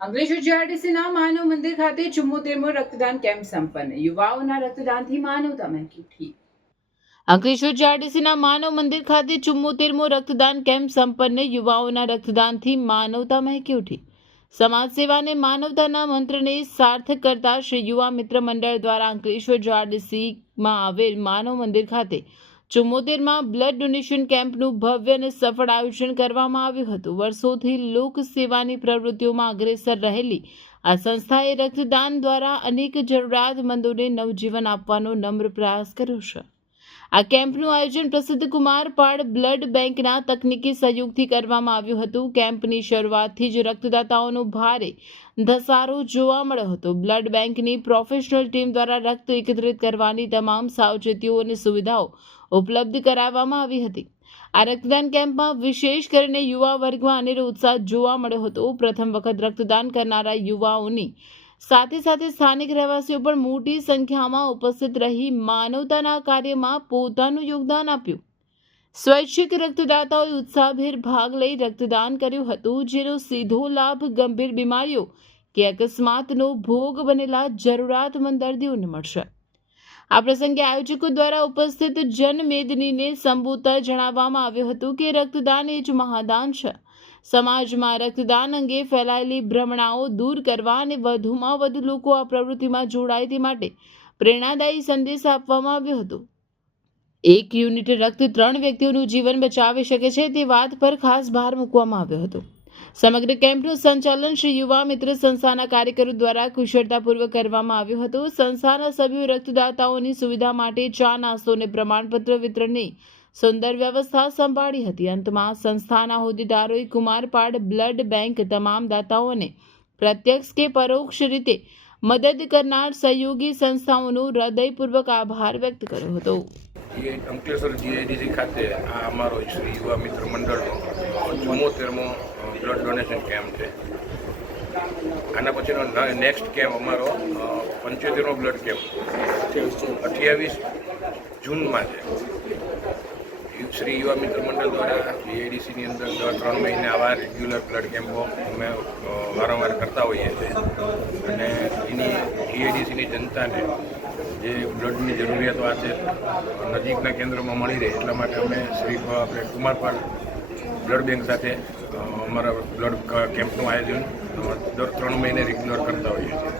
અંકલેશ્વર જીઆરડીસીના માનવ મંદિર ખાતે 74મો રક્તદાન કેમ્પ સંપન્ન. યુવાઓના રક્તદાનથી માનવતા મહેકી ઉઠી. અંકલેશ્વર જીઆરડીસીના માનવ મંદિર ખાતે 74મો રક્તદાન કેમ્પ સંપન્ન. યુવાઓના રક્તદાનથી માનવતા મહેકી ઉઠી. સમાજ સેવાને માનવતાના મંત્રને સાર્થક કરતા શ્રી યુવા મિત્ર મંડળ દ્વારા અંકલેશ્વર જીઆરડીસીમાં આવેલ માનવ મંદિર ખાતે 74માં બ્લડ ડોનેશન કેમ્પનું ભવ્ય અને સફળ આયોજન કરવામાં આવ્યું હતું. વર્ષોથી લોક સેવાની પ્રવૃત્તિઓમાં અગ્રેસર રહેલી આ સંસ્થાએ રક્તદાન દ્વારા અનેક જરૂરિયાતમંદોને નવજીવન આપવાનો નમ્ર પ્રયાસ કર્યો છે. આ કેમ્પનું આયોજન પ્રસિદ્ધ કુમારપાડ બ્લડ બેંકના તકનીકી સહયોગથી કરવામાં આવ્યું હતું. કેમ્પની શરૂઆતથી જ રક્તદાતાઓનો ભારે ધસારો જોવા મળ્યો હતો. બ્લડ બેંકની પ્રોફેશનલ ટીમ દ્વારા રક્ત એકત્રિત કરવાની તમામ સાવચેતીઓ અને સુવિધાઓ ઉપલબ્ધ કરાવવામાં આવી હતી. આ રક્તદાન કેમ્પમાં વિશેષ કરીને યુવા વર્ગમાં અનેરો ઉત્સાહ જોવા મળ્યો હતો. પ્રથમ વખત રક્તદાન કરનારા યુવાઓની સાથે સાથે સ્થાનિક રહેવાસીઓ પણ મોટી સંખ્યામાં ઉપસ્થિત રહી માનવતાના કાર્યમાં પોતાનું યોગદાન આપ્યું. સ્વૈચ્છિક રક્તદાતાઓએ ઉત્સાહભેર ભાગ લઈ રક્તદાન કર્યું હતું, જેનો સીધો લાભ ગંભીર બીમારીઓ કે અકસ્માતનો ભોગ બનેલા જરૂરિયાતમંદ દર્દીઓને મળશે. આ પ્રસંગે આયોજકો દ્વારા ઉપસ્થિત જનમેદનીને સંબોધતા જણાવવામાં આવ્યું હતું કે રક્તદાન એ જ મહાદાન છે. સમાજમાં રક્તદાન અંગે ફેલાયેલી ભ્રમણાઓ દૂર કરવા અને વધુમાં વધુ લોકો આ પ્રવૃત્તિમાં જોડાય તે માટે પ્રેરણાદાયી સંદેશ આપવામાં આવ્યો હતો. 1 યુનિટ રક્ત 3 વ્યક્તિઓનું જીવન બચાવી શકે છે તે વાત પર ખાસ ભાર મૂકવામાં આવ્યો હતો. સમગ્ર કેમ્પનું સંચાલન શ્રી યુવા મિત્ર સંસ્થાના કાર્યકરો દ્વારા કુશળતાપૂર્વક કરવામાં આવ્યું હતું. સંસ્થાના સભ્યો રક્તદાતાઓની સુવિધા માટે ચા, નાસ્તો અને પ્રમાણપત્ર વિતરણની સુંદર વ્યવસ્થા સંભાળી હતી. અંતમાં સંસ્થાના હોદ્દેદારોએ કુમારપાડ બ્લડ બેંક તમામ દાતાઓને પ્રત્યક્ષ કે પરોક્ષ રીતે મદદ કરનાર સહયોગી સંસ્થાઓનો હૃદયપૂર્વક આભાર વ્યક્ત કર્યો હતો. અંકલેશ્વર જીઆઈડીસી ખાતે આ અમારો શ્રી યુવા મિત્ર મંડળનો 74મો બ્લડ ડોનેશન કેમ્પ છે. આના પછીનો નેક્સ્ટ કેમ્પ અમારો 75મો બ્લડ કેમ્પ 28 જૂનમાં છે. શ્રી યુવા મિત્ર મંડળ દ્વારા જીઆઈડીસીની અંદર દર 3 મહિને આવા રેગ્યુલર બ્લડ કેમ્પો અમે વારંવાર કરતા હોઈએ છીએ અને એની જીઆઈડીસીની જનતાને જે બ્લડની જરૂરિયાતો આ છે નજીકના કેન્દ્રમાં મળી રહે એટલા માટે અમે આપણે કુમારપાડ બ્લડ બેંક સાથે અમારા બ્લડ કેમ્પનું આયોજન દર 3 મહિને રેગ્યુલર કરતા હોઈએ છીએ.